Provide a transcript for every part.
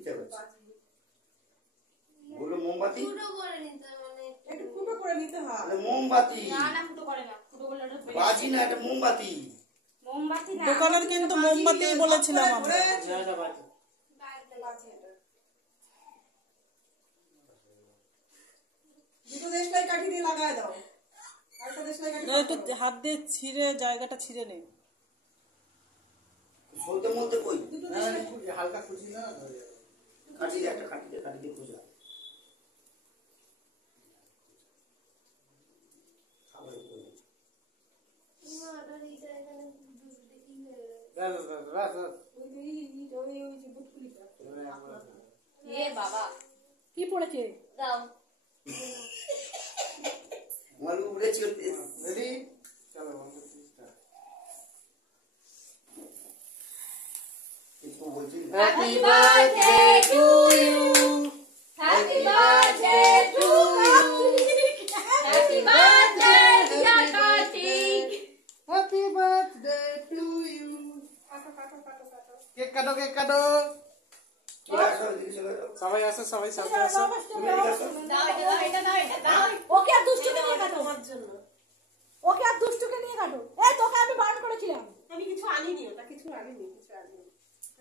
ইচ্ছা করছে বলো মোমবাতি ফুটো করে নিতে মানে একটু ফুটো করে নিতে হয়। মোমবাতি না না ফুটো করে না, ফুটো করলে ওটা বেরিয়ে বাজি না, এটা মোমবাতি। মোমবাতি না দোকানের কিন্তু মোমবাতি বলেছিলাম আমরা। দুটো দেশলাই কাঠি দিয়ে লাগায় দাও, আরেকটা দেশলাই কাঠি একটু হাত দিয়ে ছিঁড়ে জায়গাটা ছিঁড়ে নে। বলতে বলতে কই দুটো দেশলাই হালকা খুশি না কাটি দিয়ে একটা কাটি দিয়ে খুঁজা খাবার কই মাটার এই জায়গায় দেখি ওই যে বুটকুলিটা এ বাবা কি পড়েছে? দাও আমার উড়েছে রেডি চলো বন্ধু স্টার্ট কিছু বলছি happy birthday to you happy birthday to you happy birthday dear Kartik happy birthday to you cake কাটো চলে আসো এদিকে চলে যাও সবাই আসো সবাই সামনে আসো তুমি এদিকে আসো দাও এটা দাও ওকে আর দুষ্টুকে নিয়ে কাটো আমার জন্য, ওকে আর দুষ্টুকে নিয়ে কাটো। এই তোকে আমি বারণ করেছিলাম, আমি কিছু আনিনি, ওটা কিছু আনিনি।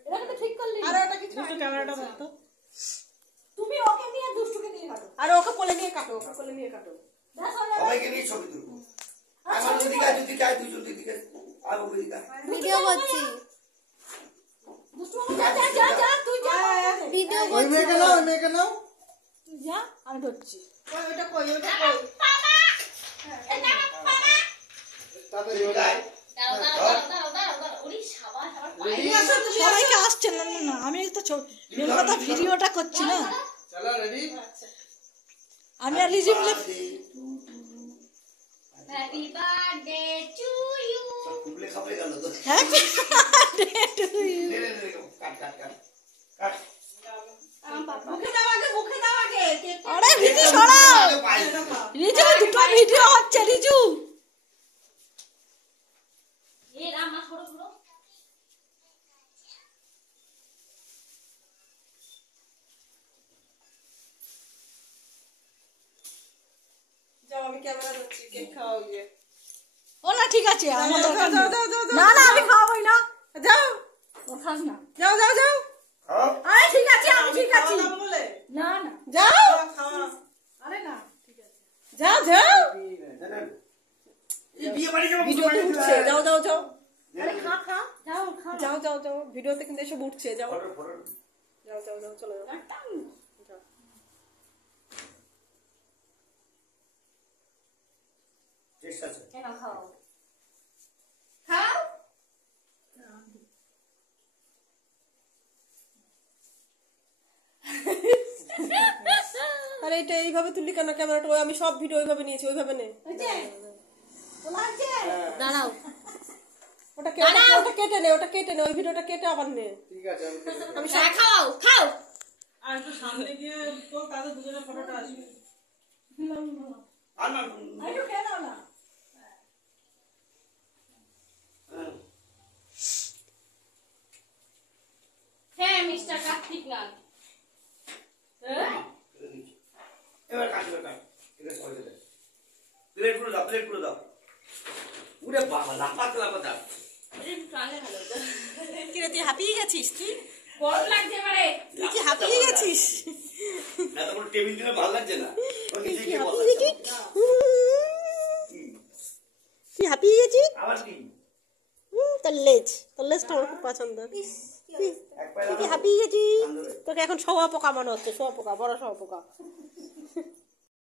এটা কিন্তু ঠিক করলি। আর ওটা কিছু ক্যামেরাটা ধরতো, তুমি ওকে নিয়ে দুষ্টুকে নিয়ে কাটো। আর ওকে কোলে নিয়ে কাটো, ওকে কোলে নিয়ে কাটো। ব্যাস হয়ে যাবে। সবাইকে নিয়ে ছবি তুলবো আমার দিকে আয় দিকে আয় দুজন দিকে আর ওই দিকে ভিডিও করছি দুষ্টু যা যা যা যা তুই যা ভিডিও ওই মেয়েকে নাও তুই যা, আমি ধরছি। ওটা কই, ওটা কই? তাড়াতাড়ি ওটা দাও ওরে সাবাস আমার রেডি সবাইকে আসছে না না না, আমি তো মেন কথা ভিডিওটা করছি না। চলো রেডি আমি আর রিজিম হ্যাপি বার্থডে টু ইউ কুবলে খাপে গেল তো হ্যাপি বার্থডে টু ইউ। নে কাট মুখে দাও আগে, মুখে দাও আগে। আরে রিজু সরাও, রিজু দুটো ভিডিও হচ্ছে রিজু। এ রামা সরো যাও, আমি ক্যামেরা ধরছি, কেক খাওয়াও গিয়ে। ও না ঠিক আছে, আমার দরকার যাও, নেই। যাও, যাও, যাও, না না আমি খাওয়াবই না, যাও, ও খাস না। যাও, যাও, যাও। খাও আরে ঠিক আছে, আমি ঠিক আছি। খাওয়া দাও বলে। না না যাও, আরে না ঠিক আছে। যাও, যাও। এই বিয়ে বাড়ি যাবো ভিডিওতে উঠছে, যাও, যাও, যাও। আরে খা খা যাও খা। যাও, যাও, যাও। ভিডিওতে কিন্তু এসব উঠছে, যাও, ফটো যাও, যাও, যাও, চলো যাও। যাও। টেস্ট আছে কেন খাও খাও আরে এটা এইভাবে তুললি কেন ক্যামেরাটা? ওই আমি সব ভিডিও ওইভাবে নিয়েছি, ওইভাবে নে। দাঁড়াও ওটা কেটে নে, ওটা কেটে নে, ওই ভিডিওটা কেটে আবার নে। ঠিক আছে আমি খাও খাও আর একটু সামনে গিয়ে তো তাদের দুজনের ফটোটা আসবে। আর না একটু খেয়ে নাও না। হ্যাঁ মিস্টার কার্তিক না এবার কাট ঠিক আছে হয়ে যাবে প্লেট পুরো দাও উরে বাবা লাপাত দাও প্রাণে ভালো কিরে তুই হাঁপিয়ে গেছিস? গরম লাগছে এবারে তুই কি হাঁপিয়ে গেছিস? না তো টেবিল দিলে ভালো লাগছে না ওই নিচে গিয়ে বসা তুই হাঁপিয়ে গেছিস? আবার কি তোর লেজটা আমার খুব পছন্দ। এক পায়ে তুই কি হাঁপিয়ে গেছিস? তোকে এখন শোয়া পোকা মনে হচ্ছে, শোয়া পোকা, বড় শোয়া পোকা।